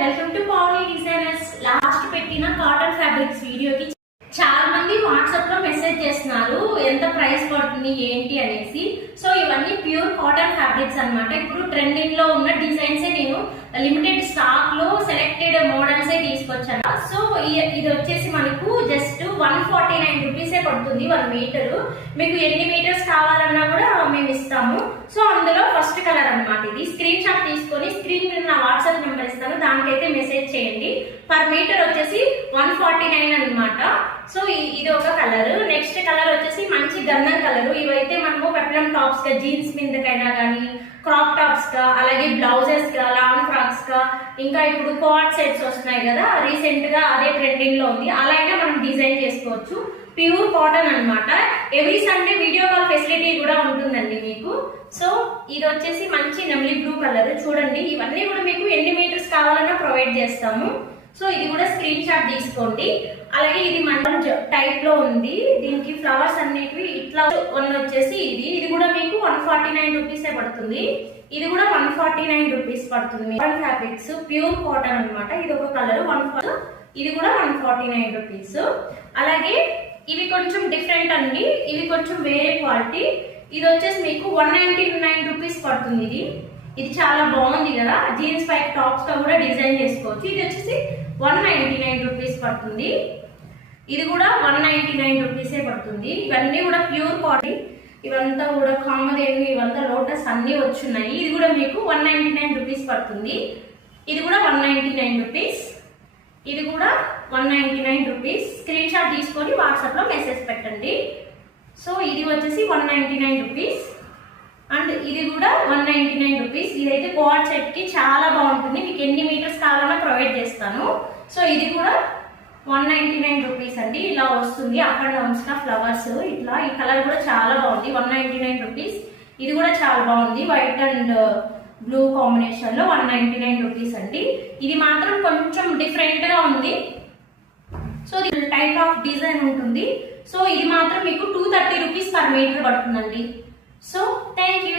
Welcome to Pavani designers. Last పెట్టిన cotton fabrics వీడియోకి చాలా మంది వాట్సాప్ లో మెసేజ్ చేస్తున్నారు ఎంత ప్రైస్ పడుతుంది ఏంటి అనేసి. సో ఇవన్నీ ప్యూర్ కాటన్ ఫ్యాబ్రిక్స్ అన్నమాట. ఇప్పుడు ట్రెండింగ్ లో ఉన్న డిజైన్స్ నేను లిమిటెడ్ స్టాక్ లో సెలెక్టెడ్ మోడల్స్ తీసుకొచ్చాను. సో ఇది వచ్చేసి మనకు జస్ట్ 149 రూపీసే పడుతుంది 1 మీటర్. మీకు ఎన్ని మీటర్స్ కావాలన్నా కూడా మేము ఇస్తాము. సో అందులో ఫస్ట్ కలర్ అన్నమాట. ఇది స్క్రీన్ షాట్ తీసుకొని స్క్రీన్ మీద నా వాట్సాప్ నెంబర్ ఇస్తాను, దానికైతే మెసేజ్ చేయండి. పర్ మీటర్ వచ్చేసి 149 అన్నమాట. సో ఇది ఒక కలర్. నెక్స్ట్ కలర్ వచ్చేసి మంచి గంధం కలర్. ఇవైతే మనము పెప్లం టాప్స్ గా, జీన్స్ మీదకైనా కానీ, క్రాప్ టాప్స్ గా, అలాగే బ్లౌజెస్ గా, లాంగ్ ఫ్రాక్స్ గా, ఇంకా ఇప్పుడు కోట్ సెట్స్ వస్తున్నాయి కదా, రీసెంట్ గా అదే ట్రెండింగ్ లో ఉంది. అలా అయినా మనం డిజైన్ చేసుకోవచ్చు. ప్యూర్ కాటన్ అన్నమాట. Every Sunday video call facility కూడా ఉంటుందండి మీకు. సో ఇది వచ్చేసి మంచి నెమలి బ్లూ కలర్. చూడండి, ఇవన్నీ కూడా మీకు ఎన్ని మీటర్స్ కావాలన్నా ప్రొవైడ్ చేస్తాము. సో ఇది కూడా స్క్రీన్ షాట్ తీసుకోండి. అలాగే ఇది మండలం టైప్ లో ఉంది. దీనికి ఫ్లవర్స్ అన్నిటివి ఇట్లా వచ్చేసి ఇది కూడా మీకు 149 రూపీసే పడుతుంది. ఇది కూడా 149 రూపీస్ పడుతుంది. ఫ్యాబ్రిక్స్ ప్యూర్ కాటన్ అన్నమాట. ఇది ఒక కలర్ 140, ఇది కూడా 149 రూపీస్. అలాగే ఇవి కొంచెం డిఫరెంట్ అండి, ఇవి కొంచెం వేరే క్వాలిటీ. ఇది వచ్చేసి మీకు 199 రూపీస్ పడుతుంది. ఇది చాలా బాగుంది కదా, జీన్స్ పైప్ టాప్స్ గా కూడా డిజైన్ చేసుకోవచ్చు. ఇది వచ్చేసి 199 రూపీస్ పడుతుంది. ఇది కూడా 199 రూపీసే పడుతుంది. ఇవన్నీ కూడా ప్యూర్ కాటన్. ఇవంతా కూడా కామదేవి, ఇవంతా లోటస్ అన్ని వచ్చున్నాయి. ఇది కూడా మీకు 199 రూపీస్ పడుతుంది. ఇది కూడా 199 రూపీస్. ఇది కూడా 199 రూపీస్. స్క్రీన్ షాట్ తీసుకొని వాట్సాప్ లో మెసేజ్ పెట్టండి. సో ఇది వచ్చేసి 199 రూపీస్. అండ్ ఇది కూడా 199 రూపీస్. ఇదైతే కోట్ సెట్ కి చాలా బాగుంటుంది. మీకు ఎన్ని మీటర్స్ కావాలన్నా ప్రొవైడ్ చేస్తాను. సో ఇది కూడా 199 రూపీస్ అండి. ఇలా వస్తుంది అప్ అండ్ డౌన్స్ గా ఫ్లవర్స్ ఇట్లా. ఈ కలర్ కూడా చాలా బాగుంది, 199 రూపీస్. ఇది కూడా చాలా బాగుంది, వైట్ అండ్ బ్లూ కాంబినేషన్ లో 199 రూపీస్ అండి. ఇది మాత్రం కొంచెం డిఫరెంట్ గా ఉంది. సో ఇది టైప్ ఆఫ్ డిజైన్ ఉంటుంది. సో ఇది మాత్రం మీకు 230 రూపీస్ పర్ మీటర్ పడుతుందండి. So thank you.